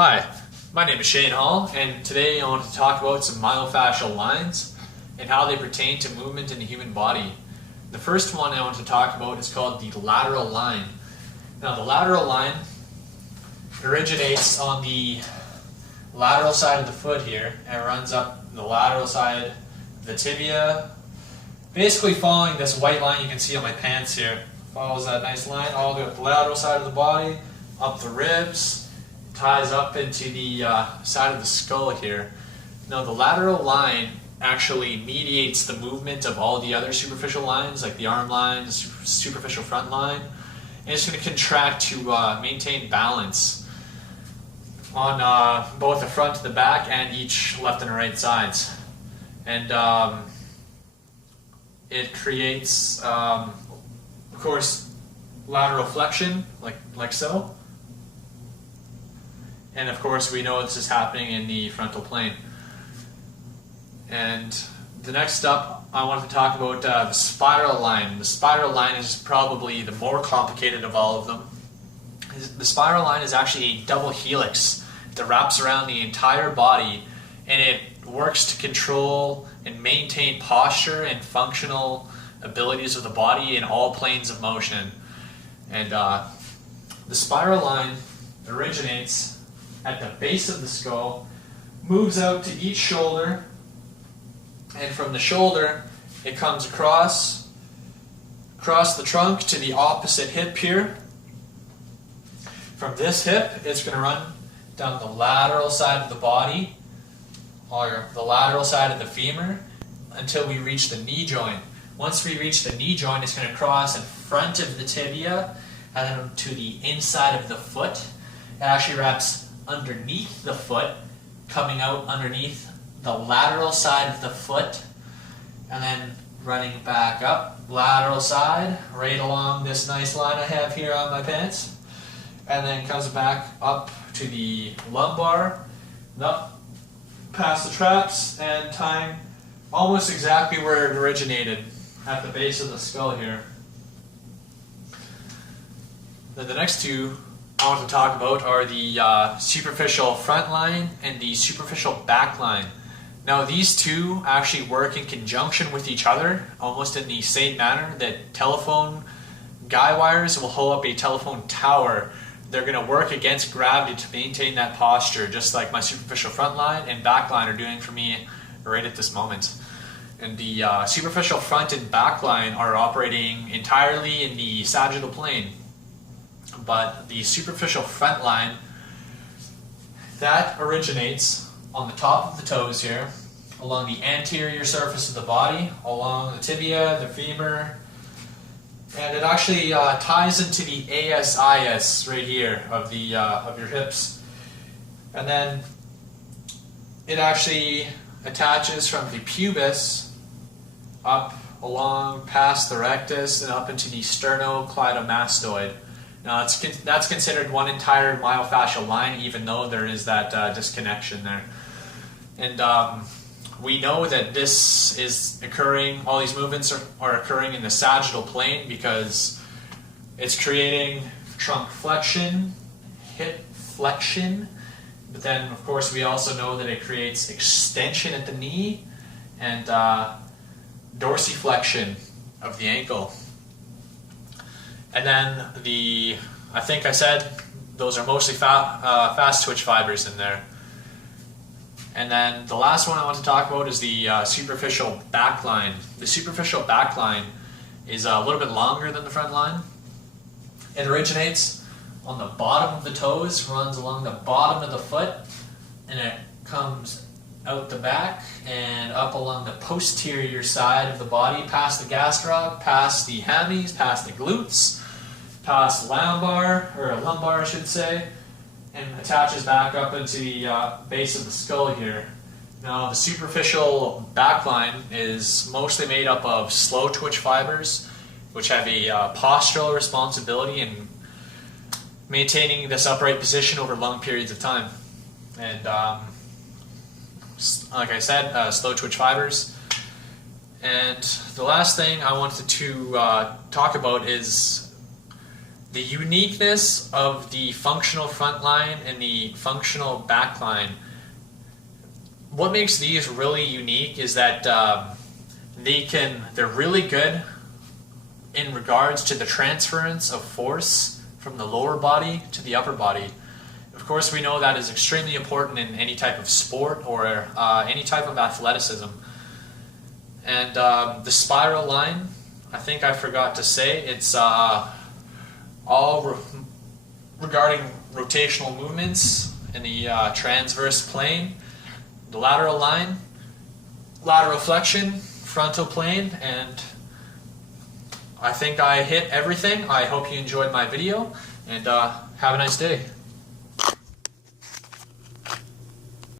Hi, my name is Shane Hall, and today I want to talk about some myofascial lines and how they pertain to movement in the human body. The first one I want to talk about is called the lateral line. Now, the lateral line originates on the lateral side of the foot here and runs up the lateral side of the tibia, basically following this white line you can see on my pants here. Follows that nice line all the way up the lateral side of the body, up the ribs, ties up into the side of the skull here. Now, the lateral line actually mediates the movement of all the other superficial lines, like the arm line, the superficial front line, and it's going to contract to maintain balance on both the front, the back, and each left and right sides. And it creates, of course, lateral flexion, like so. And of course, we know this is happening in the frontal plane. And the next up, I wanted to talk about the spiral line. The spiral line is probably the more complicated of all of them. The spiral line is actually a double helix that wraps around the entire body, and it works to control and maintain posture and functional abilities of the body in all planes of motion. And the spiral line originates at the base of the skull, moves out to each shoulder, and from the shoulder it comes across the trunk to the opposite hip here. From this hip, it's going to run down the lateral side of the body, or the lateral side of the femur, until we reach the knee joint. Once we reach the knee joint, it's going to cross in front of the tibia and then to the inside of the foot. It actually wraps underneath the foot, coming out underneath the lateral side of the foot, and then running back up, lateral side, right along this nice line I have here on my pants, and then comes back up to the lumbar, up past the traps, and tying almost exactly where it originated, at the base of the skull here. Then the next two I want to talk about are the superficial front line and the superficial back line. Now, these two actually work in conjunction with each other, almost in the same manner that telephone guy wires will hold up a telephone tower. They're going to work against gravity to maintain that posture, just like my superficial front line and back line are doing for me right at this moment. And the superficial front and back line are operating entirely in the sagittal plane. But the superficial front line, that originates on the top of the toes here, along the anterior surface of the body, along the tibia, the femur, and it actually ties into the ASIS right here of the of your hips, and then it actually attaches from the pubis up along past the rectus and up into the sternocleidomastoid. Now, that's considered one entire myofascial line, even though there is that disconnection there. And we know that this is occurring, all these movements are occurring in the sagittal plane because it's creating trunk flexion, hip flexion, but then, of course, we also know that it creates extension at the knee and dorsiflexion of the ankle. And then I think I said those are mostly fast twitch fibers in there. And then the last one I want to talk about is the superficial back line. The superficial back line is a little bit longer than the front line. It originates on the bottom of the toes, runs along the bottom of the foot, and it comes out the back and up along the posterior side of the body, past the gastroc, past the hammies, past the glutes, past lumbar I should say, and attaches back up into the base of the skull here. Now, the superficial back line is mostly made up of slow twitch fibers, which have a postural responsibility in maintaining this upright position over long periods of time. And like I said, slow twitch fibers. And the last thing I wanted to talk about is The uniqueness of the functional front line and the functional back line, what makes these really unique is that they're really good in regards to the transference of force from the lower body to the upper body. Of course, we know that is extremely important in any type of sport or any type of athleticism. And the spiral line, I think I forgot to say, it's all regarding rotational movements in the transverse plane, the lateral line, lateral flexion, frontal plane, and I think I hit everything. I hope you enjoyed my video, and have a nice day.